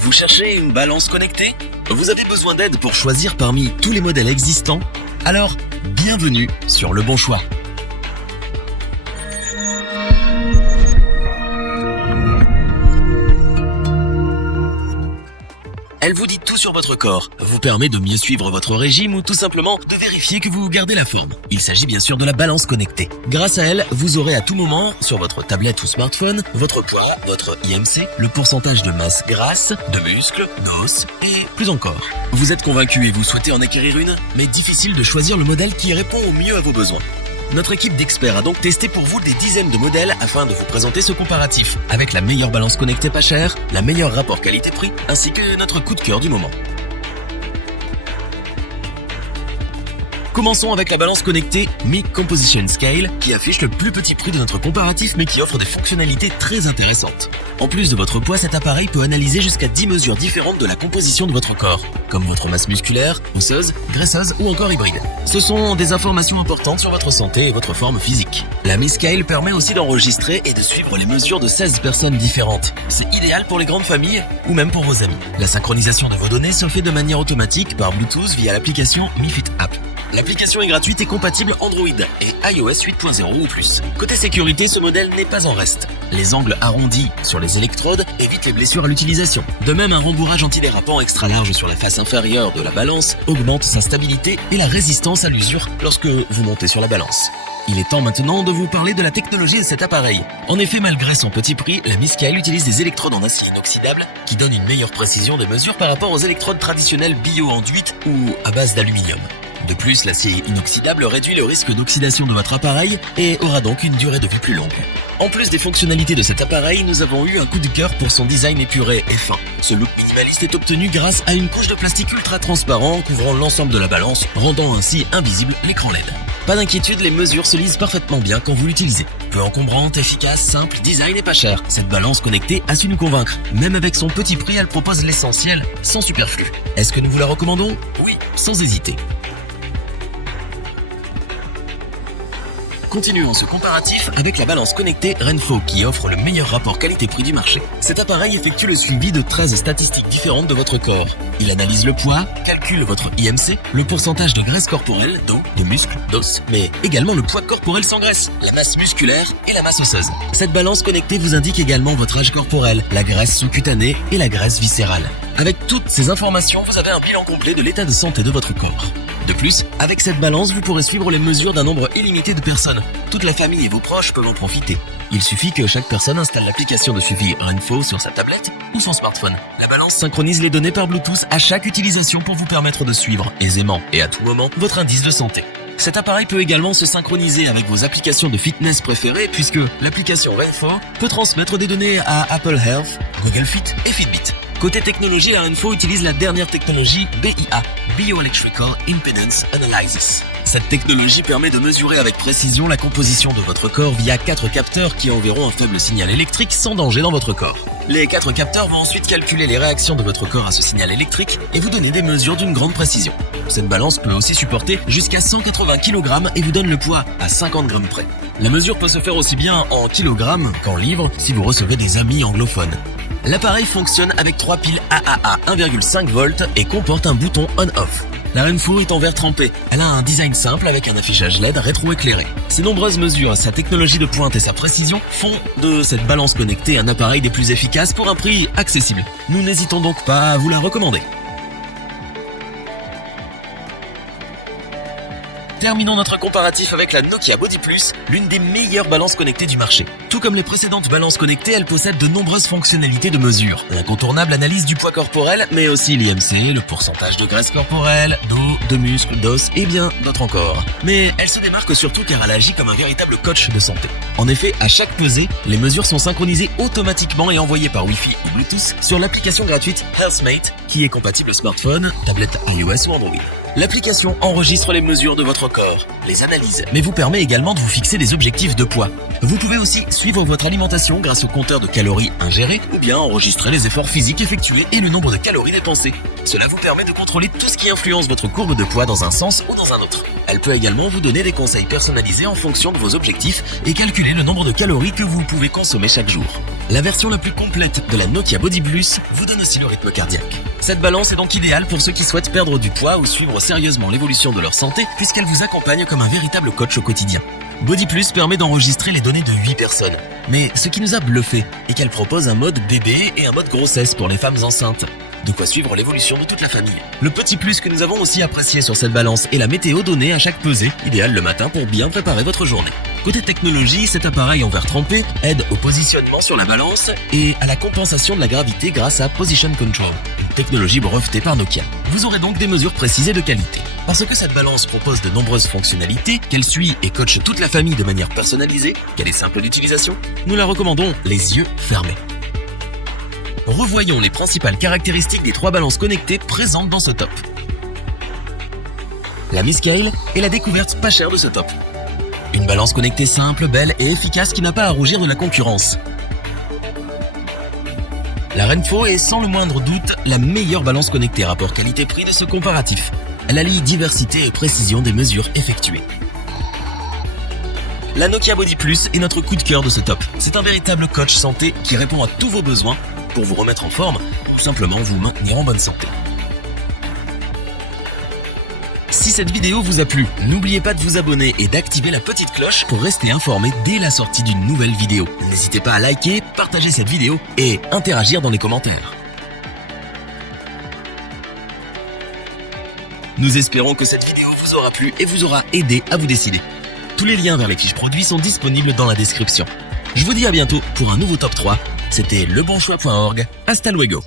Vous cherchez une balance connectée? Vous avez besoin d'aide pour choisir parmi tous les modèles existants? Alors, bienvenue sur Le Bon Choix. Elle vous dit tout sur votre corps, vous permet de mieux suivre votre régime ou tout simplement de vérifier que vous gardez la forme. Il s'agit bien sûr de la balance connectée. Grâce à elle, vous aurez à tout moment, sur votre tablette ou smartphone, votre poids, votre IMC, le pourcentage de masse grasse, de muscles, d'os et plus encore. Vous êtes convaincu et vous souhaitez en acquérir une, mais difficile de choisir le modèle qui répond au mieux à vos besoins. Notre équipe d'experts a donc testé pour vous des dizaines de modèles afin de vous présenter ce comparatif, avec la meilleure balance connectée pas chère, la meilleure rapport qualité-prix, ainsi que notre coup de cœur du moment. Commençons avec la balance connectée Mi Composition Scale, qui affiche le plus petit prix de notre comparatif mais qui offre des fonctionnalités très intéressantes. En plus de votre poids, cet appareil peut analyser jusqu'à 10 mesures différentes de la composition de votre corps, comme votre masse musculaire, osseuse, graisseuse ou encore hybride. Ce sont des informations importantes sur votre santé et votre forme physique. La Mi Scale permet aussi d'enregistrer et de suivre les mesures de 16 personnes différentes. C'est idéal pour les grandes familles ou même pour vos amis. La synchronisation de vos données se fait de manière automatique par Bluetooth via l'application Mi Fit App. L'application est gratuite et compatible Android et iOS 8.0 ou plus. Côté sécurité, ce modèle n'est pas en reste. Les angles arrondis sur les électrodes évitent les blessures à l'utilisation. De même, un rembourrage antidérapant extra large sur la face inférieure de la balance augmente sa stabilité et la résistance à l'usure lorsque vous montez sur la balance. Il est temps maintenant de vous parler de la technologie de cet appareil. En effet, malgré son petit prix, la Mi Scale utilise des électrodes en acier inoxydable qui donnent une meilleure précision des mesures par rapport aux électrodes traditionnelles bio-enduites ou à base d'aluminium. De plus, l'acier inoxydable réduit le risque d'oxydation de votre appareil et aura donc une durée de vie plus longue. En plus des fonctionnalités de cet appareil, nous avons eu un coup de cœur pour son design épuré et fin. Ce look minimaliste est obtenu grâce à une couche de plastique ultra transparent couvrant l'ensemble de la balance, rendant ainsi invisible l'écran LED. Pas d'inquiétude, les mesures se lisent parfaitement bien quand vous l'utilisez. Peu encombrante, efficace, simple, design et pas cher. Cette balance connectée a su nous convaincre. Même avec son petit prix, elle propose l'essentiel, sans superflu. Est-ce que nous vous la recommandons? Oui, sans hésiter. Continuons ce comparatif avec la balance connectée Renpho qui offre le meilleur rapport qualité-prix du marché. Cet appareil effectue le suivi de 13 statistiques différentes de votre corps. Il analyse le poids, calcule votre IMC, le pourcentage de graisse corporelle, d'eau, de muscles, d'os, mais également le poids corporel sans graisse, la masse musculaire et la masse osseuse. Cette balance connectée vous indique également votre âge corporel, la graisse sous-cutanée et la graisse viscérale. Avec toutes ces informations, vous avez un bilan complet de l'état de santé de votre corps. De plus, avec cette balance, vous pourrez suivre les mesures d'un nombre illimité de personnes. Toute la famille et vos proches peuvent en profiter. Il suffit que chaque personne installe l'application de suivi Renpho sur sa tablette ou son smartphone. La balance synchronise les données par Bluetooth à chaque utilisation pour vous permettre de suivre aisément et à tout moment votre indice de santé. Cet appareil peut également se synchroniser avec vos applications de fitness préférées puisque l'application Renpho peut transmettre des données à Apple Health, Google Fit et Fitbit. Côté technologie, la Renpho utilise la dernière technologie BIA, Bioelectrical Impedance Analysis. Cette technologie permet de mesurer avec précision la composition de votre corps via 4 capteurs qui enverront un faible signal électrique sans danger dans votre corps. Les 4 capteurs vont ensuite calculer les réactions de votre corps à ce signal électrique et vous donner des mesures d'une grande précision. Cette balance peut aussi supporter jusqu'à 180 kg et vous donne le poids à 50 grammes près. La mesure peut se faire aussi bien en kilogrammes qu'en livres si vous recevez des amis anglophones. L'appareil fonctionne avec 3 piles AAA 1,5 volts et comporte un bouton on-off. La Renpho est en verre trempé. Elle a un design simple avec un affichage LED rétroéclairé. Ses nombreuses mesures, sa technologie de pointe et sa précision font de cette balance connectée un appareil des plus efficaces pour un prix accessible. Nous n'hésitons donc pas à vous la recommander. Terminons notre comparatif avec la Nokia Body Plus, l'une des meilleures balances connectées du marché. Tout comme les précédentes balances connectées, elle possède de nombreuses fonctionnalités de mesure. L'incontournable analyse du poids corporel, mais aussi l'IMC, le pourcentage de graisse corporelle, d'eau, de muscles, d'os et bien d'autres encore. Mais elle se démarque surtout car elle agit comme un véritable coach de santé. En effet, à chaque pesée, les mesures sont synchronisées automatiquement et envoyées par Wi-Fi ou Bluetooth sur l'application gratuite HealthMate qui est compatible smartphone, tablette iOS ou Android. L'application enregistre les mesures de votre corps, les analyse, mais vous permet également de vous fixer des objectifs de poids. Vous pouvez aussi suivre votre alimentation grâce au compteur de calories ingérées ou bien enregistrer les efforts physiques effectués et le nombre de calories dépensées. Cela vous permet de contrôler tout ce qui influence votre courbe de poids dans un sens ou dans un autre. Elle peut également vous donner des conseils personnalisés en fonction de vos objectifs et calculer le nombre de calories que vous pouvez consommer chaque jour. La version la plus complète de la Nokia Body Plus vous donne aussi le rythme cardiaque. Cette balance est donc idéale pour ceux qui souhaitent perdre du poids ou suivre sérieusement l'évolution de leur santé puisqu'elle vous accompagne comme un véritable coach au quotidien. Body Plus permet d'enregistrer les données de 8 personnes. Mais ce qui nous a bluffé est qu'elle propose un mode bébé et un mode grossesse pour les femmes enceintes. De quoi suivre l'évolution de toute la famille. Le petit plus que nous avons aussi apprécié sur cette balance est la météo donnée à chaque pesée, idéale le matin pour bien préparer votre journée. Côté technologie, cet appareil en verre trempé aide au positionnement sur la balance et à la compensation de la gravité grâce à Position Control, une technologie brevetée par Nokia. Vous aurez donc des mesures précises et de qualité. Parce que cette balance propose de nombreuses fonctionnalités, qu'elle suit et coache toute la famille de manière personnalisée, qu'elle est simple d'utilisation, nous la recommandons les yeux fermés. Revoyons les principales caractéristiques des 3 balances connectées présentes dans ce top. La Mi Scale est la découverte pas chère de ce top. Une balance connectée simple, belle et efficace qui n'a pas à rougir de la concurrence. La Renpho est sans le moindre doute la meilleure balance connectée rapport qualité-prix de ce comparatif. Elle allie diversité et précision des mesures effectuées. La Nokia Body Plus est notre coup de cœur de ce top. C'est un véritable coach santé qui répond à tous vos besoins pour vous remettre en forme ou simplement vous maintenir en bonne santé. Si cette vidéo vous a plu, n'oubliez pas de vous abonner et d'activer la petite cloche pour rester informé dès la sortie d'une nouvelle vidéo. N'hésitez pas à liker, partager cette vidéo et interagir dans les commentaires. Nous espérons que cette vidéo vous aura plu et vous aura aidé à vous décider. Tous les liens vers les fiches produits sont disponibles dans la description. Je vous dis à bientôt pour un nouveau top 3. C'était lebonchoix.org. Hasta luego.